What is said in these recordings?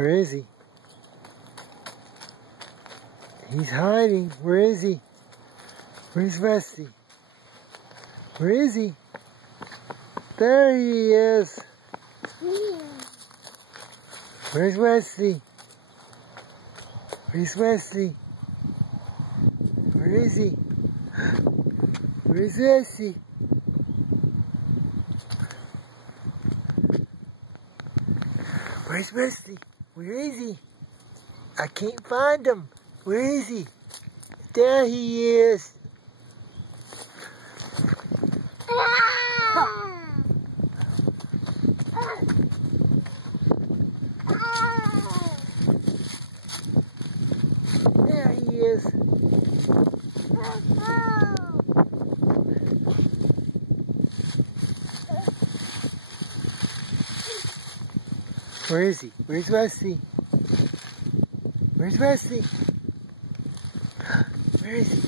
Where is he? He's hiding. Where is he? Where's Rusty? Where is he? There he is. Where's Rusty? Where's Rusty? Where is he? Where's Rusty? Where's Rusty? Where is he? I can't find him. Where is he? There he is. There he is. Where is he? Where's Rusty? Where's Rusty? Where is he?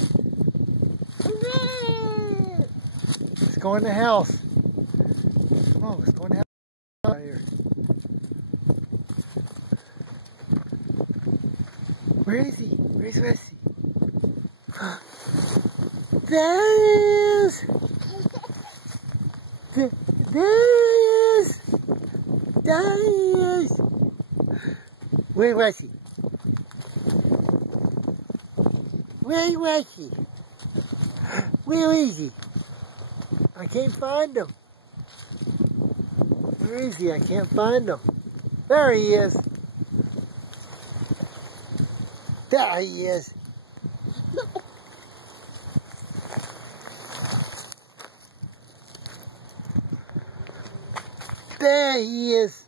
Let's go in the house. Come on, let's go in the house. Out here. Where is he? Where's Rusty? There he is! There he is! There he is! Where was he? Where was he? Where is he? I can't find him. Where is he? I can't find him. There he is. There he is. There he is.